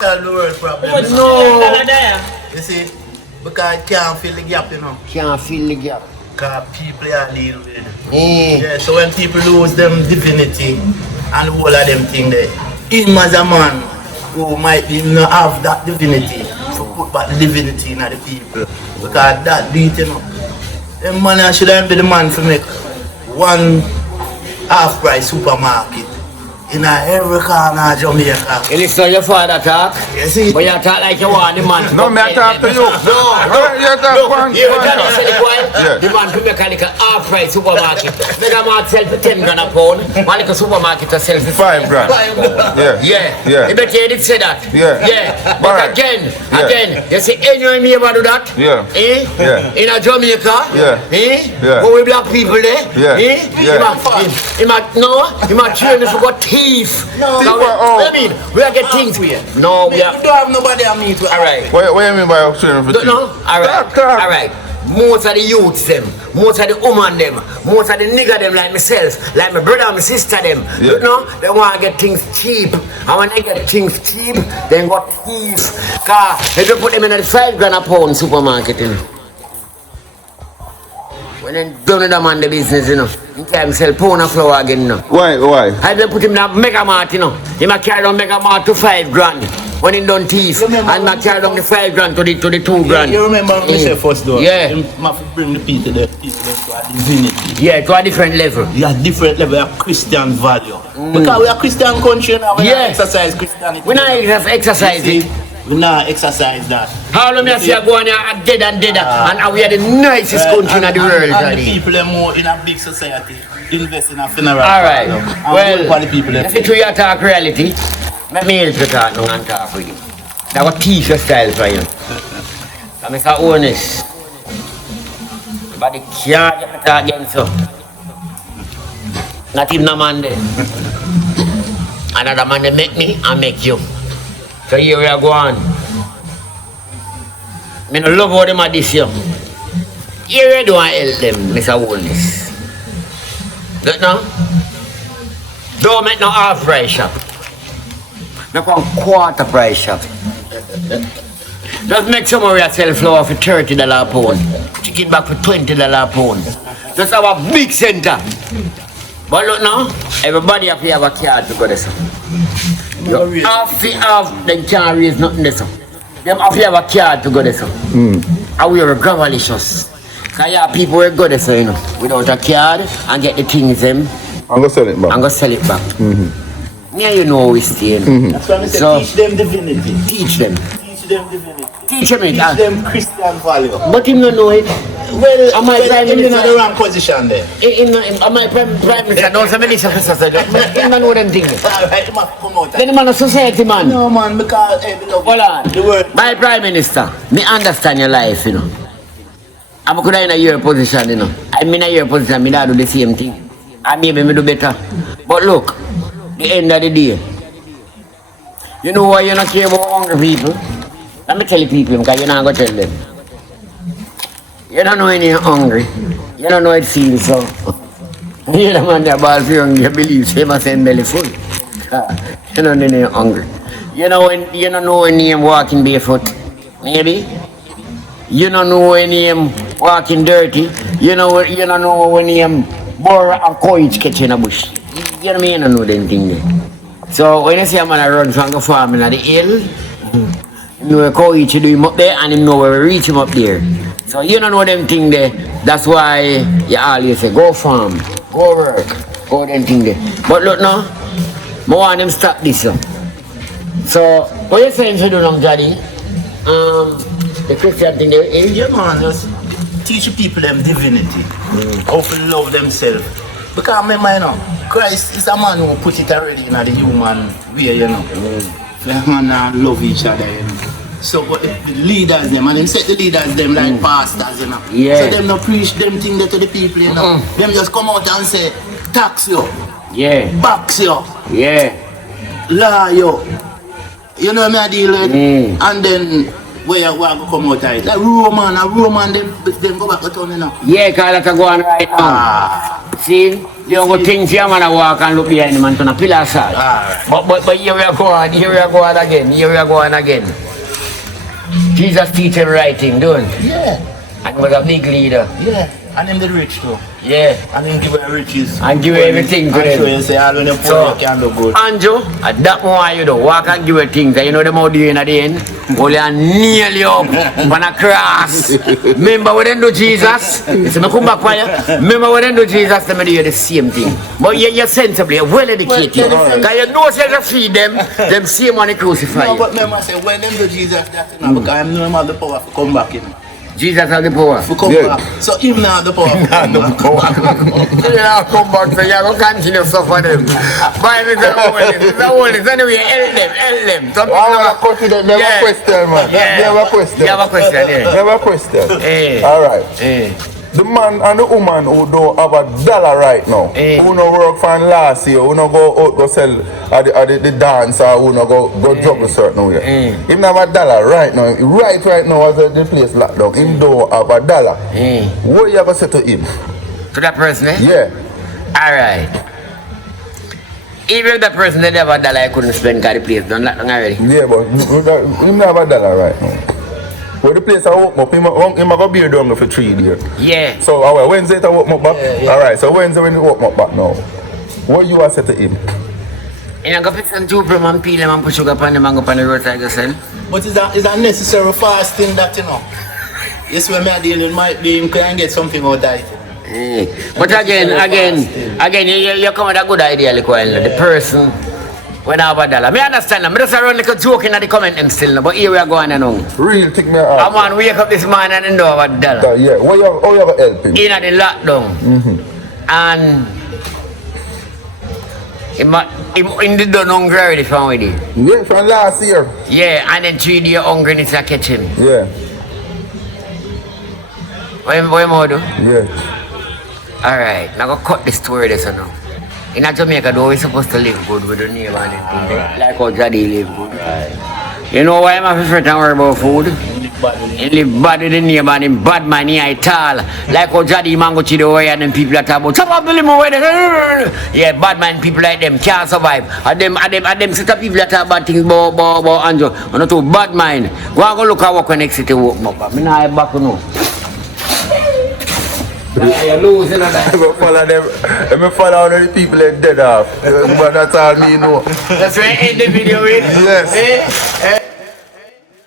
That's the world problem. No. You see, because it can't fill the gap, you know. Can't fill the gap. Because people are dealing with it. Yeah, so when people lose them divinity and all of them things there, him as a man who might be not have that divinity, to put back the divinity in the people. Because that beat, you know. Them man shouldn't be the man to make one half-price supermarket in every corner of Jamaica. You listen to your father talk? You see? But you talk like you want the man. No, me I talk to you. No. You talk one. The man could make like a half-price supermarket. Make a man sell for 10 grand a pound. Man like a supermarket to sell for 5 grand. Yeah. You bet you did say that. Yeah. But again, you see any me ever do that? Yeah. In a Jamaica? Yeah. But we black people there? Yeah. He might train us for what thief. No. I mean, we are getting things weird. No, we don't have nobody to meet with. Alright. What do you mean by training for thief? No? Alright. Most of the youths them, most of the women them, most of the nigger them like myself, like my brother and my sister them, you know, they want to get things cheap. And when they get things cheap, they got thieves. Cause if you put them in a 5 grand a pound supermarket, you know. When they don't know man the business, you know, you can't sell pound of flour again, you know. Why? I they put him in a mega mart, you know. He might carry down mega mart to 5 grand. When he done thief, and I carry down the 5 grand to the 2 grand. You remember when we said first though? Yeah. You must bring the people to a divinity. Yeah, to a different level. Yeah, different level of Christian value. Because we are Christian country now, we don't exercise Christianity. We not exercise it. We not exercise that. How long you see you going here dead and we are the nicest country in the world. And the people are more in a big society, invest in a funeral. Alright. Well, the people if it's you talk reality, let me help you talk now and talk with you. That was t-shirt style for you. I'm Mr. Holness. But the can't get me talk again so. Not even a man there. Another man they make me and make you. So here we are going. I don't love how them are this year. Here we don't help them, Mr. Holness. Don't know? Don't make no half price shop. Make one quarter price shop. Just make some of your sell flour for $30 a pound. Chicken back for $20 a pound. Just have a big center. But look now, everybody have to have a card to go there. You have to have, them can't raise nothing there. Them have to have a card to go there. And we are gravelicious. Because you have people who go there, you know, without a card and get the things them. I'm going to sell it back. I'm going to sell it back. Yeah, you know we stay. That's why I say teach them divinity. Teach them. Teach them divinity. Teach them it. Teach them Christian value. But him don't know it. Well, am I Prime Minister? in the wrong position there. Am I Prime Minister? Don't say Minister for society. Him don't know them things. Alright, he must come out. Then the man of society, man. No, man, because hold on. The word. My Prime Minister, me understand your life, you know. I'm could in a your position, you know. I'm in a your position, me not do the same thing. And maybe me do better. But look, the end of the day, you know why you not care about hungry people? Let me tell you people, because you're not going to tell them. You don't know when you're hungry. You don't know it feels so. You're the man that ball for hungry, you believe he must have belly full. You don't know when you're hungry. You don't know when you're walking barefoot. Maybe. You don't know when you're walking dirty. You don't know when you're borrow a courage catch in a bush. You know what I mean? You don't know them things there. So when you see a man run from the farm in the hill, you know how each do him up there and you know where we reach him up there. So you don't know them things there. That's why you always say go farm, go work, go them things there. But look now, I want them stop this. So what you saying to do now, Johnny? The Christian thing there is? Yeah, man, just teach people them divinity. How to love themselves. Because remember, you know, Christ is a man who put it already in the human way, you know. Man love each other, you know. So the leaders them, and them set the leaders them like pastors, you know. Yeah. So them not preach them things there to the people, you know. Them just come out and say, tax you. Yeah. Box you. Yeah. Lie you. You know what I deal with? And then where you want to come out of it. Like Roman, then go back to town, you know. Yeah, because that's going right now. See? You don't go think your man walk and look behind him and turn a pillar side. But here we are going, here we are going again, here we are going again. Jesus teach him writing, don't he? Yeah. And he was a big leader. Yeah. And him the rich too. Yeah. And him give her riches. And give everything to them. And you say all when you poor you can do good. Andrew, at that one you do walk and give her things. You know them how doing at the end? Only a nail you up on a cross. Remember when they do Jesus? You see me come back for you. Remember when they do Jesus, they do the same thing. But you're sensibly, you're well educated. Because you know you just feed them same one they crucify you. No, but remember say when them do Jesus that you know, because I'm no have the power to come back in. Jesus has the power. To come back. So him now have the power to come back. You now come back, so you're going to continue to suffer them. Bible is the only. Anyway, help them. Some people I want to never question, man. Never question. You have a question, yeah. Never question. Eh. All right. Eh. The man and the woman who don't have $1 right now, who no work for last year, who no go out go sell at the dance or who no go jump a certain way. Him have $1 right now. Right now as the place locked down, him don't have $1. What you ever say to him? To that person, eh? Yeah. Alright. Even if that person didn't have $1, I couldn't spend because the place done locked down already. Yeah, but him have $1 right now. When the place I open up, him go be down for 3 days. Yeah. So Wednesday to open up back. Yeah. Alright, so Wednesday when you open up back now, what you are say to him? And I go pick some two from and peel them and put sugar upon them and go on the roadside to sell. But it's a necessary fasting that you know. Yes, when I deal with might be him can get something out of it. But again, you come with a good idea, like the person when I have $1. I understand them. I just run like a joke in the comment them still, but here we are going on. Real take me out. I'm on wake up this morning and do have $1. Yeah, how you have help him? In the lockdown. And in the done hungry already from with it. Yeah, from last year. Yeah, and then 3 days hungry and it's a catch him. Yeah. What more do? Yeah. Alright, now go cut the story this now. In Jamaica, though, we're supposed to live good with the neighbor and everything. Like how Daddy live good. Right. You know why I'm afraid to worry about food? He live bad with the neighbor and him bad man here at all. Like how Daddy man go to the way and them people that talk about chop up the limo way. Yeah, bad man people like them can't survive. And them set up people that talk bad things about Andrew. And not too bad mind. Go and go look at what next city walk up. I'm not back now. You're losing on that. I follow all the people that dead off. But that's all me know. That's why I end the video with. Yes.